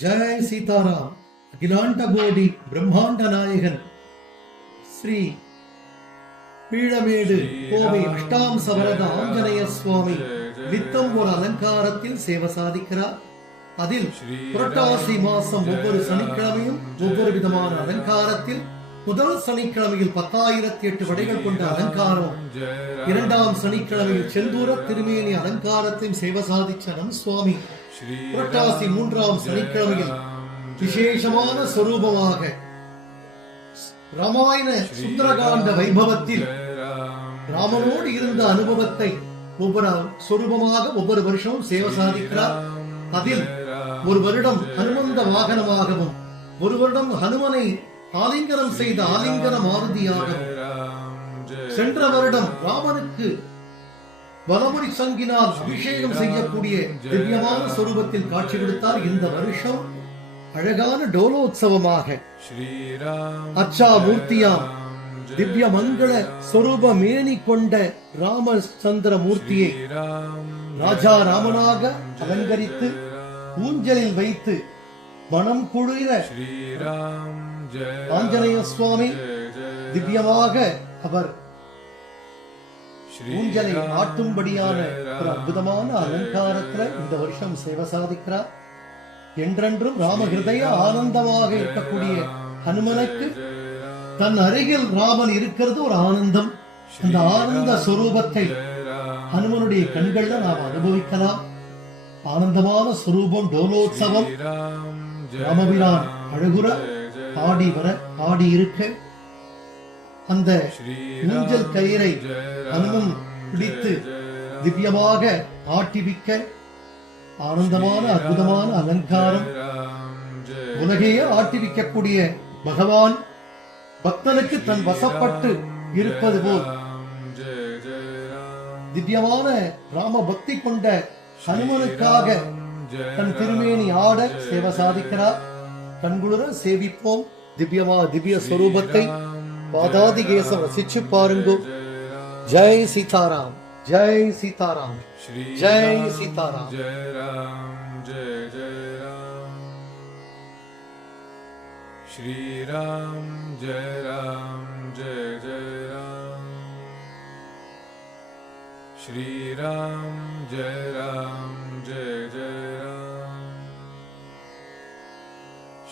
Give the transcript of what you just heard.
ஜெய் சீதாராம் அகிலாண்ட கோடி பிரம்மாண்ட நாயகன். ஸ்ரீ பீழமேடு கோவை அஷ்டாம் சவரத ஆஞ்சநேய சுவாமி. நித்தம் ஒரு அலங்காரத்தில் சேவை சாதிக்கிறார். அதில் புரட்டாசி மாசம் ஒவ்வொரு சனிக்கிழமையும் ஒவ்வொரு விதமான அலங்காரத்தில் முதல் சனிக்கிழமையில் பத்தாயிரத்தி எட்டு வடைகள் கொண்ட அலங்காரம். இரண்டாம் சனிக்கிழமையில் செந்தூர திருமேனி அலங்காரத்தையும் சேவை சாதிச்ச நம் சுவாமி. புரட்டாசி மூன்றாம் சனிக்கிழமையில் விசேஷமான சொரூபமாக ராமாயண சுந்தரகாண்ட வைபவத்தில் ராமனோடு இருந்த அனுபவத்தை ஒவ்வொரு சொரூபமாக ஒவ்வொரு வருஷமும் சேவை சாதிக்கிறார் அதில் ஒரு வருடம் ஹனுமந்த வாகனமாகவும் ஒரு வருடம் ஹனுமனை ஆலிங்கனம் செய்த ஆலிங்கன மாருதியாகவும் சென்ற வருடம் ராமனுக்கு வலமுடி சங்கினால் அபிஷேகம் செய்யக்கூடிய திவ்யமான சொரூபத்தில் காட்சி கொடுத்தார். இந்த வருஷம் அழகான டோலோத்சவமாக. அச்சா மூர்த்தியாம் திவ்ய மங்கள சொரூப மேனி கொண்ட ராமச்சந்திர மூர்த்தியை ராஜா ராமனாக அலங்கரித்து ஊஞ்சலில் வைத்து மனம் குளிர ஆஞ்சநேய சுவாமி திவ்யமாக அவர் ஊஞ்சலை ஆட்டும்படியான ஒரு அற்புதமான அலங்காரத்துல இந்த வருஷம் சேவை சாதிக்கிறார். என்றென்றும் ராமஹிருதய ஆனந்தமாக இருக்கக்கூடிய ஹனுமனுக்கு தன் அருகில் ராமன் இருக்கிறது ஒரு ஆனந்தம். அந்த ஆனந்த சொரூபத்தை ஹனுமனுடைய கண்கள்ல நாம் அனுபவிக்கலாம். ஆனந்தமான சொரூபம் டோலோத்சவம். ராமபிரான் அழகுற ஆடி வர ஆடி இருக்க அந்த ஊஞ்சல் கயிறை ஹனுமன் பிடித்து திவ்யமாக ஆட்டிவிக்க ஆனந்தமான அற்புதமான அலங்காரம் உலகையே ஆட்டிவிக்கக்கூடிய பகவான் பக்தனுக்கு தன் வசப்பட்டு இருப்பது போல். திவ்யமான ராம பக்தி கொண்ட ஹனுமனுக்காக தன் திருமேனி ஆட சேவை சாதிக்கிறார். கண்குளிர சேவிப்போம். திவ்யமா திவ்ய ஸ்வரூபத்தை பாதாதி கேசம் ரசிச்சு பாருங்கோ. ஜெய் சீதாராம் ஜெய் சீதாராம் ஜெய் சீதாராம். ஜெய் ராம் ஜெய் ஜெய் ராம். ஸ்ரீராம் ஜெய் ராம் ஜெய் ஜெய் ராம். ஸ்ரீராம் ஜெய் ராம்.